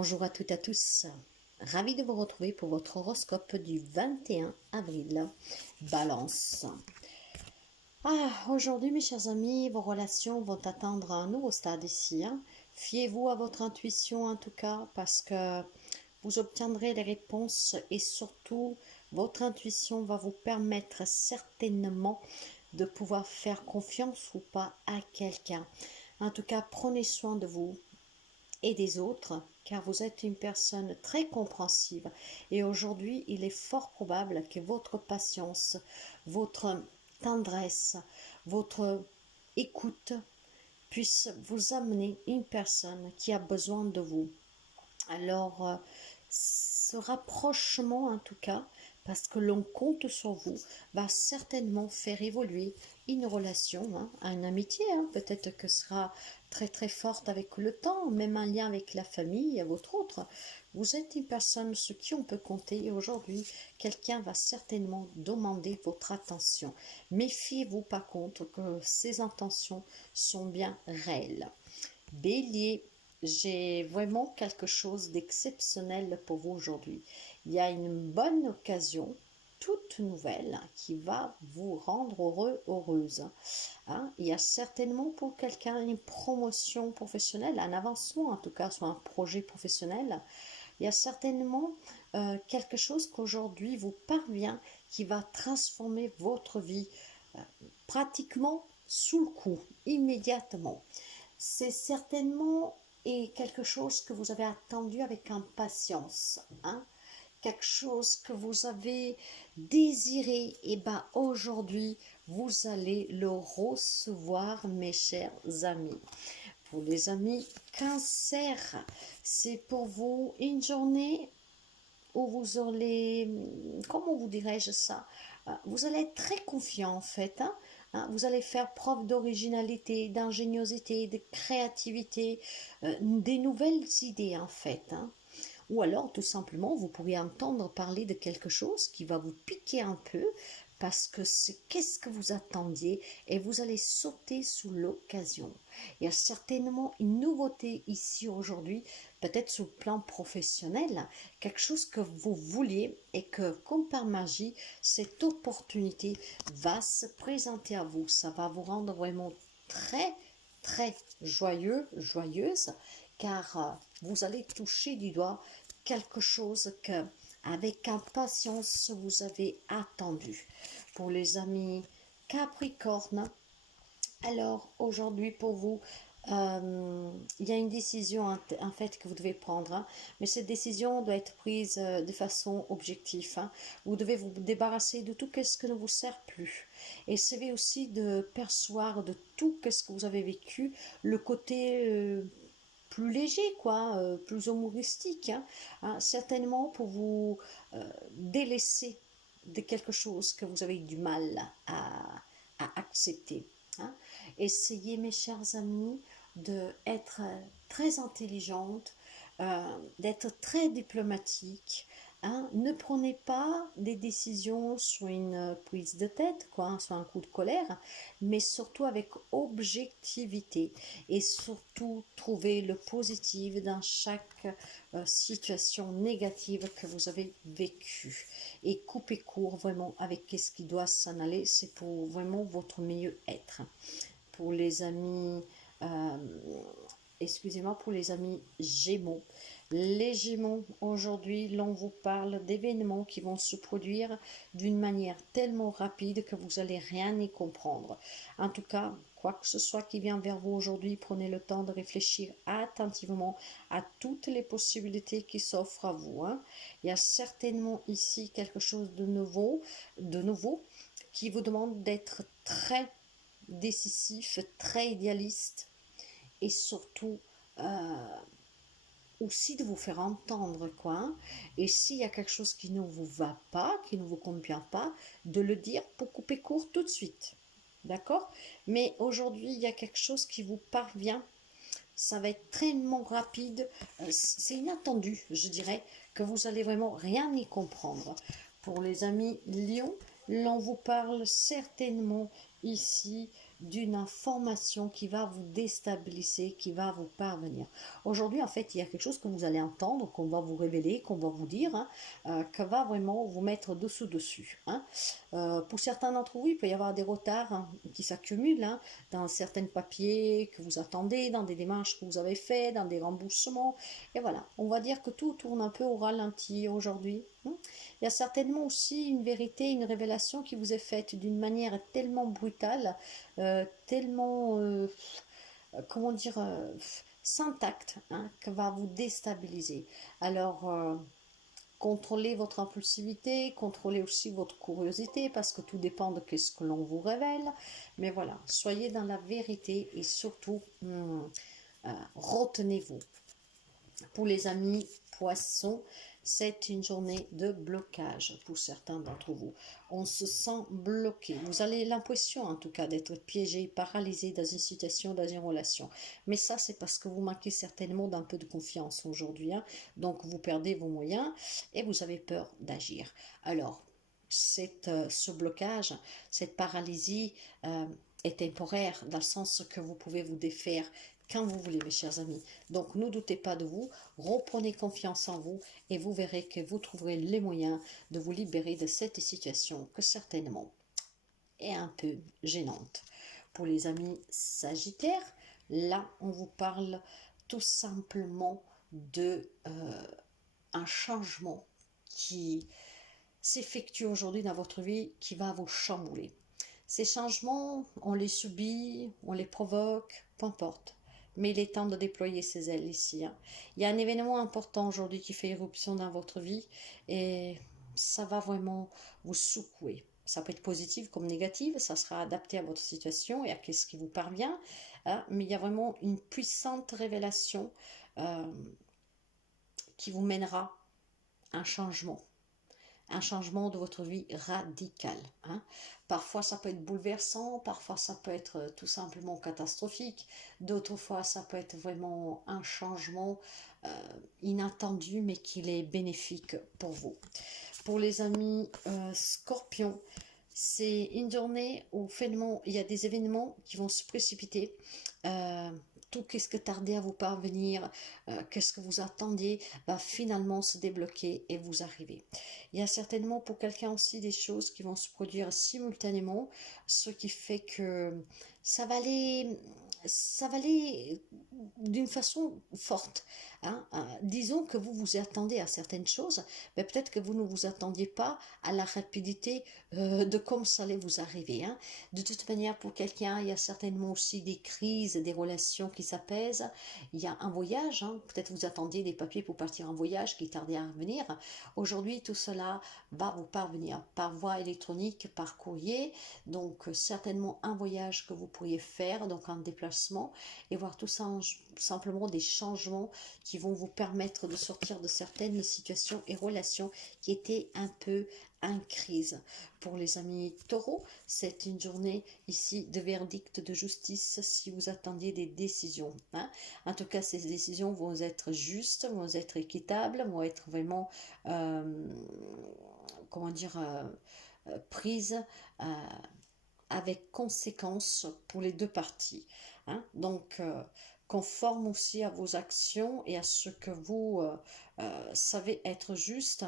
Bonjour à toutes et à tous, ravi de vous retrouver pour votre horoscope du 21 avril. Balance. Aujourd'hui mes chers amis, vos relations vont atteindre un nouveau stade ici. Fiez-vous à votre intuition en tout cas, parce que vous obtiendrez les réponses et surtout votre intuition va vous permettre certainement de pouvoir faire confiance ou pas à quelqu'un. En tout cas, prenez soin de vous et des autres, car vous êtes une personne très compréhensive et aujourd'hui il est fort probable que votre patience, votre tendresse, votre écoute puisse vous amener une personne qui a besoin de vous. Alors, ce rapprochement en tout cas, parce que l'on compte sur vous, va certainement faire évoluer une relation, une amitié, peut-être que sera très très forte avec le temps, même un lien avec la famille, votre autre. Vous êtes une personne sur qui on peut compter et aujourd'hui, quelqu'un va certainement demander votre attention. Méfiez-vous par contre que ces intentions sont bien réelles. Bélier, j'ai vraiment quelque chose d'exceptionnel pour vous aujourd'hui. Il y a une bonne occasion, toute nouvelle, qui va vous rendre heureux, heureuse. Il y a certainement pour quelqu'un une promotion professionnelle, un avancement en tout cas sur un projet professionnel. Il y a certainement quelque chose qu'aujourd'hui vous parvient qui va transformer votre vie pratiquement sous le coup, immédiatement. C'est certainement quelque chose que vous avez attendu avec impatience, quelque chose que vous avez désiré, et bien aujourd'hui vous allez le recevoir mes chers amis. Pour les amis Cancer, c'est pour vous une journée où vous aurez, comment vous dirais-je ça, vous allez être très confiant en fait, vous allez faire preuve d'originalité, d'ingéniosité, de créativité, des nouvelles idées en fait. Ou alors tout simplement vous pourriez entendre parler de quelque chose qui va vous piquer un peu parce que c'est qu'est-ce que vous attendiez et vous allez sauter sous l'occasion. Il y a certainement une nouveauté ici aujourd'hui, peut-être sur le plan professionnel, quelque chose que vous vouliez et que comme par magie, cette opportunité va se présenter à vous. Ça va vous rendre vraiment très très joyeux, joyeuse, car vous allez toucher du doigt quelque chose que avec impatience vous avez attendu. Pour les amis Capricorne, alors aujourd'hui pour vous, il y a une décision en fait que vous devez prendre, mais cette décision doit être prise de façon objective. Vous devez vous débarrasser de tout ce que ne vous sert plus. Essayez aussi de percevoir de tout ce que vous avez vécu, le côté plus léger, quoi, plus humoristique, certainement pour vous délaisser de quelque chose que vous avez eu du mal à accepter. Essayez, mes chers amis, d'être très intelligente, d'être très diplomatique. Ne prenez pas des décisions sur une prise de tête, sur un coup de colère, mais surtout avec objectivité et surtout trouver le positif dans chaque situation négative que vous avez vécue et coupez court vraiment avec ce qui doit s'en aller, c'est pour vraiment votre mieux être. Pour les amis excusez-moi, pour les amis Gémeaux. Les Gémeaux, aujourd'hui, l'on vous parle d'événements qui vont se produire d'une manière tellement rapide que vous n'allez rien y comprendre. En tout cas, quoi que ce soit qui vient vers vous aujourd'hui, prenez le temps de réfléchir attentivement à toutes les possibilités qui s'offrent à vous. Il y a certainement ici quelque chose de nouveau qui vous demande d'être très décisif, très idéaliste et surtout aussi de vous faire entendre, et s'il y a quelque chose qui ne vous va pas, qui ne vous convient pas, de le dire pour couper court tout de suite, d'accord? Mais aujourd'hui il y a quelque chose qui vous parvient, ça va être tellement rapide, c'est inattendu, je dirais, que vous allez vraiment rien y comprendre. Pour les amis Lion, l'on vous parle certainement ici d'une information qui va vous déstabiliser, qui va vous parvenir. Aujourd'hui, en fait, il y a quelque chose que vous allez entendre, qu'on va vous révéler, qu'on va vous dire, hein, que va vraiment vous mettre dessous-dessus. Hein. Pour certains d'entre vous, il peut y avoir des retards hein, qui s'accumulent hein, dans certains papiers que vous attendez, dans des démarches que vous avez faites, dans des remboursements. Et voilà, on va dire que tout tourne un peu au ralenti aujourd'hui. Hein. Il y a certainement aussi une vérité, une révélation qui vous est faite d'une manière tellement brutale, tellement, comment dire, sans tact, hein, que va vous déstabiliser. Alors, contrôlez votre impulsivité, contrôlez aussi votre curiosité, parce que tout dépend de ce que l'on vous révèle. Mais voilà, soyez dans la vérité et surtout, retenez-vous. Pour les amis poissons, c'est une journée de blocage pour certains d'entre vous. On se sent bloqué. Vous avez l'impression en tout cas d'être piégé, paralysé dans une situation, dans une relation. Mais ça, c'est parce que vous manquez certainement d'un peu de confiance aujourd'hui. Hein. Donc, vous perdez vos moyens et vous avez peur d'agir. Alors, ce blocage, cette paralysie est temporaire dans le sens que vous pouvez vous défaire quand vous voulez, mes chers amis. Donc, ne doutez pas de vous, reprenez confiance en vous et vous verrez que vous trouverez les moyens de vous libérer de cette situation que certainement est un peu gênante. Pour les amis sagittaires, là, on vous parle tout simplement de un changement qui s'effectue aujourd'hui dans votre vie qui va vous chambouler. Ces changements, on les subit, on les provoque, peu importe. Mais il est temps de déployer ses ailes ici. Hein. Il y a un événement important aujourd'hui qui fait éruption dans votre vie et ça va vraiment vous secouer. Ça peut être positif comme négatif, ça sera adapté à votre situation et à ce qui vous parvient. Hein, mais il y a vraiment une puissante révélation qui vous mènera à un changement de votre vie radical. Hein. Parfois, ça peut être bouleversant, parfois, ça peut être tout simplement catastrophique, d'autres fois, ça peut être vraiment un changement inattendu, mais qui est bénéfique pour vous. Pour les amis scorpions, c'est une journée où finalement, il y a des événements qui vont se précipiter. Tout qu'est-ce que tardait à vous parvenir, qu'est-ce que vous attendiez, va finalement se débloquer et vous arriver. Il y a certainement pour quelqu'un aussi des choses qui vont se produire simultanément, ce qui fait que ça va aller d'une façon forte. Hein. Disons que vous vous attendez à certaines choses, mais peut-être que vous ne vous attendiez pas à la rapidité de comme ça allait vous arriver. Hein. De toute manière, pour quelqu'un, il y a certainement aussi des crises, des relations qui s'apaisent. Il y a un voyage, hein. Peut-être vous attendiez des papiers pour partir en voyage qui tardaient à revenir. Aujourd'hui, tout cela va vous parvenir par voie électronique, par courrier. Donc, certainement un voyage que vous pourriez faire, donc un déplacement, et voir tout ça simplement des changements qui vont vous permettre de sortir de certaines situations et relations qui étaient un peu en crise. Pour les amis taureaux, c'est une journée ici de verdict de justice si vous attendiez des décisions. Hein. En tout cas, ces décisions vont être justes, vont être équitables, vont être vraiment, comment dire, prises avec conséquence pour les deux parties. Hein. Donc, conforme aussi à vos actions et à ce que vous savez être juste,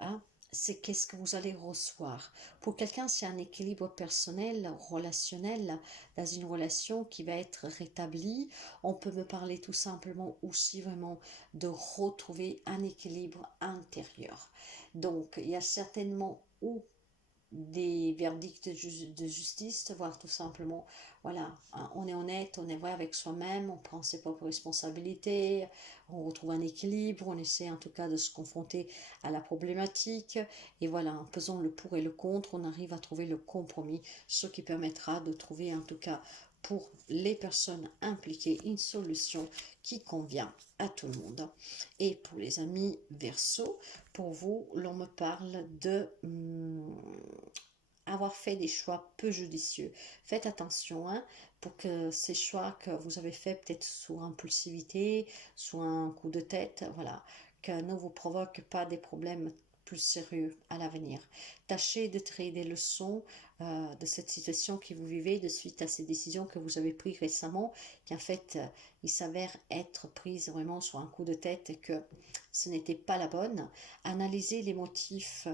hein, c'est qu'est-ce que vous allez recevoir. Pour quelqu'un, c'est un équilibre personnel, relationnel, dans une relation qui va être rétablie. On peut me parler tout simplement aussi vraiment de retrouver un équilibre intérieur. Donc, il y a certainement où des verdicts de justice, voire tout simplement, voilà, hein, on est honnête, on est vrai avec soi-même, on prend ses propres responsabilités, on retrouve un équilibre, on essaie en tout cas de se confronter à la problématique, et voilà, en pesant le pour et le contre, on arrive à trouver le compromis, ce qui permettra de trouver en tout cas pour les personnes impliquées une solution qui convient à tout le monde. Et pour les amis Verseau, pour vous, l'on me parle de avoir fait des choix peu judicieux. Faites attention hein, pour que ces choix que vous avez faits peut-être sous impulsivité, sous un coup de tête, voilà, que ne vous provoquent pas des problèmes plus sérieux à l'avenir. Tâchez de tirer des leçons de cette situation que vous vivez de suite à ces décisions que vous avez prises récemment, qui en fait, il s'avère être prises vraiment sur un coup de tête et que ce n'était pas la bonne. Analysez les motifs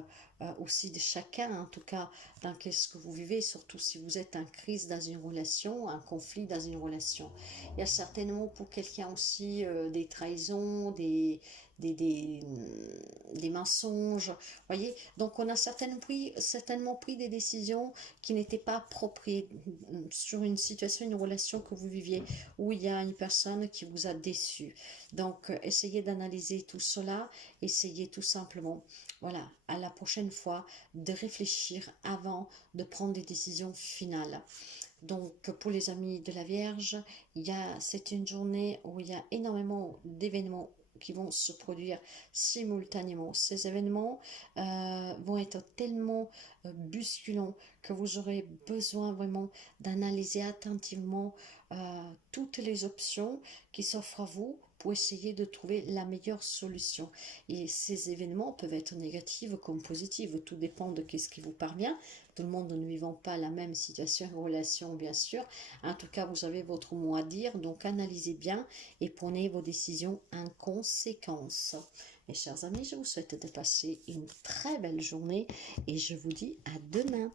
aussi de chacun, en tout cas, dans qu'est-ce que vous vivez, surtout si vous êtes en crise dans une relation, un conflit dans une relation. Il y a certainement pour quelqu'un aussi des trahisons, des mensonges, voyez. Donc on a certainement pris des décisions qui n'étaient pas appropriées sur une situation, une relation que vous viviez, où il y a une personne qui vous a déçu. Donc essayez d'analyser tout cela, essayez tout simplement, voilà, à la prochaine fois, de réfléchir avant de prendre des décisions finales. Donc pour les amis de la Vierge, c'est une journée où il y a énormément d'événements qui vont se produire simultanément. Ces événements vont être tellement bousculants que vous aurez besoin vraiment d'analyser attentivement toutes les options qui s'offrent à vous pour essayer de trouver la meilleure solution. Et ces événements peuvent être négatifs comme positifs, tout dépend de ce qui vous parvient. Tout le monde ne vivant pas la même situation et relation, bien sûr. En tout cas, vous avez votre mot à dire, donc analysez bien et prenez vos décisions en conséquence. Mes chers amis, je vous souhaite de passer une très belle journée et je vous dis à demain.